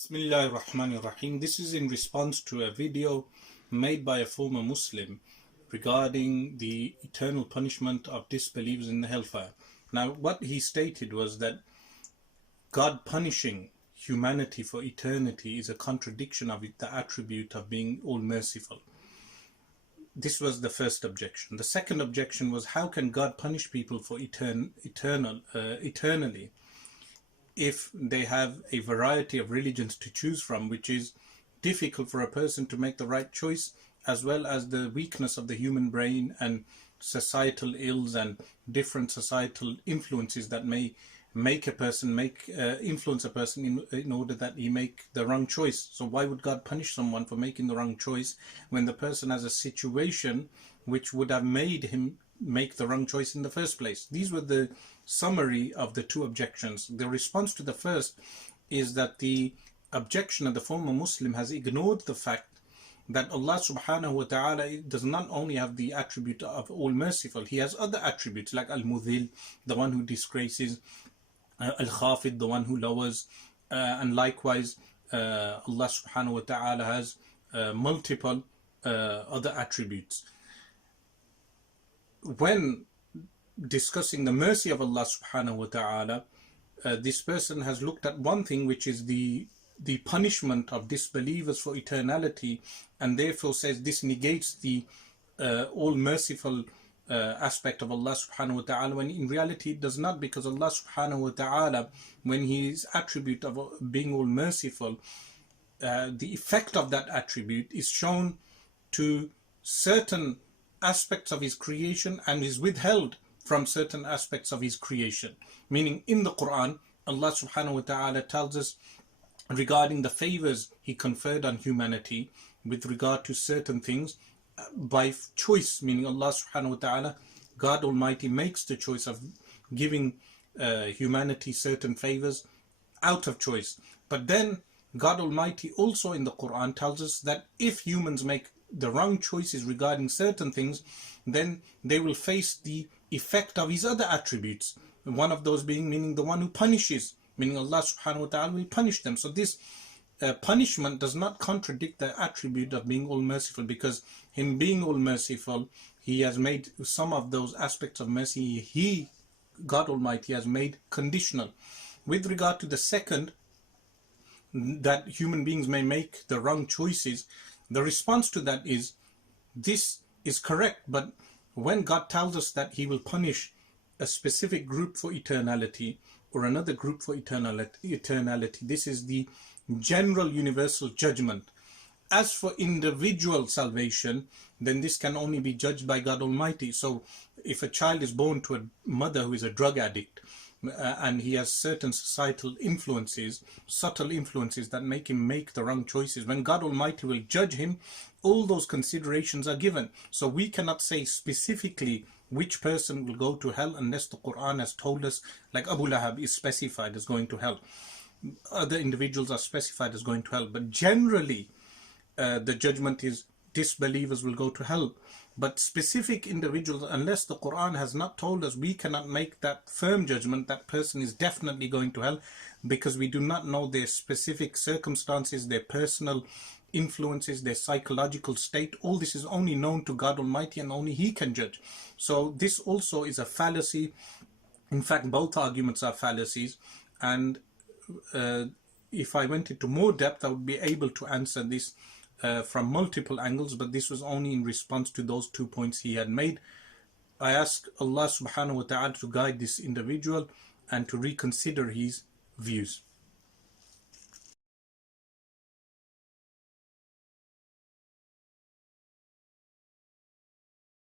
Bismillahir Rahmanir Rahim. This is in response to a video made by a former Muslim regarding the eternal punishment of disbelievers in the hellfire. Now, what he stated was that God punishing humanity for eternity is a contradiction of the attribute of being all merciful. This was the first objection. The second objection was, how can God punish people for eternally if they have a variety of religions to choose from, which is difficult for a person to make the right choice, as well as the weakness of the human brain and societal ills and different societal influences that may make a person influence a person in order that he make the wrong choice. So why would God punish someone for making the wrong choice when the person has a situation which would have made him make the wrong choice in the first place? These were the summary of the two objections. The response to the first is that the objection of the former Muslim has ignored the fact that Allah subhanahu wa ta'ala does not only have the attribute of all merciful, he has other attributes like al-Mudhil, the one who disgraces, al-Khafid, the one who lowers, and likewise Allah subhanahu wa ta'ala has multiple other attributes. When discussing the mercy of Allah subhanahu wa ta'ala, this person has looked at one thing, which is the punishment of disbelievers for eternality, and therefore says this negates the all merciful aspect of Allah subhanahu wa ta'ala, when in reality it does not, because Allah subhanahu wa ta'ala, when his attribute of being all merciful, the effect of that attribute is shown to certain aspects of his creation and is withheld from certain aspects of his creation. Meaning, in the Quran, Allah subhanahu wa ta'ala tells us regarding the favors he conferred on humanity with regard to certain things by choice, meaning Allah subhanahu wa ta'ala, God Almighty, makes the choice of giving humanity certain favors out of choice. But then God Almighty also in the Quran tells us that if humans make the wrong choices regarding certain things, then they will face the effect of his other attributes. One of those being, meaning the one who punishes, meaning Allah subhanahu wa ta'ala will punish them. So this punishment does not contradict the attribute of being all merciful, because him being all merciful, he has made some of those aspects of mercy, God Almighty, has made conditional. With regard to the second, that human beings may make the wrong choices, the response to that is, this is correct, but when God tells us that he will punish a specific group for eternality or another group for eternality, this is the general universal judgment. As for individual salvation, then this can only be judged by God Almighty. So if a child is born to a mother who is a drug addict, and he has certain societal influences, subtle influences that make him make the wrong choices, when God Almighty will judge him, all those considerations are given. So we cannot say specifically which person will go to hell unless the Quran has told us, like Abu Lahab is specified as going to hell, other individuals are specified as going to hell, but generally the judgment is disbelievers will go to hell. But specific individuals, unless the Quran has not told us, we cannot make that firm judgment that person is definitely going to hell, because we do not know their specific circumstances, their personal influences, their psychological state. All this is only known to God Almighty, and only he can judge. So this also is a fallacy. In fact, both arguments are fallacies, and if I went into more depth, I would be able to answer this from multiple angles, but this was only in response to those 2 points he had made. I ask Allah subhanahu wa ta'ala to guide this individual and to reconsider his views.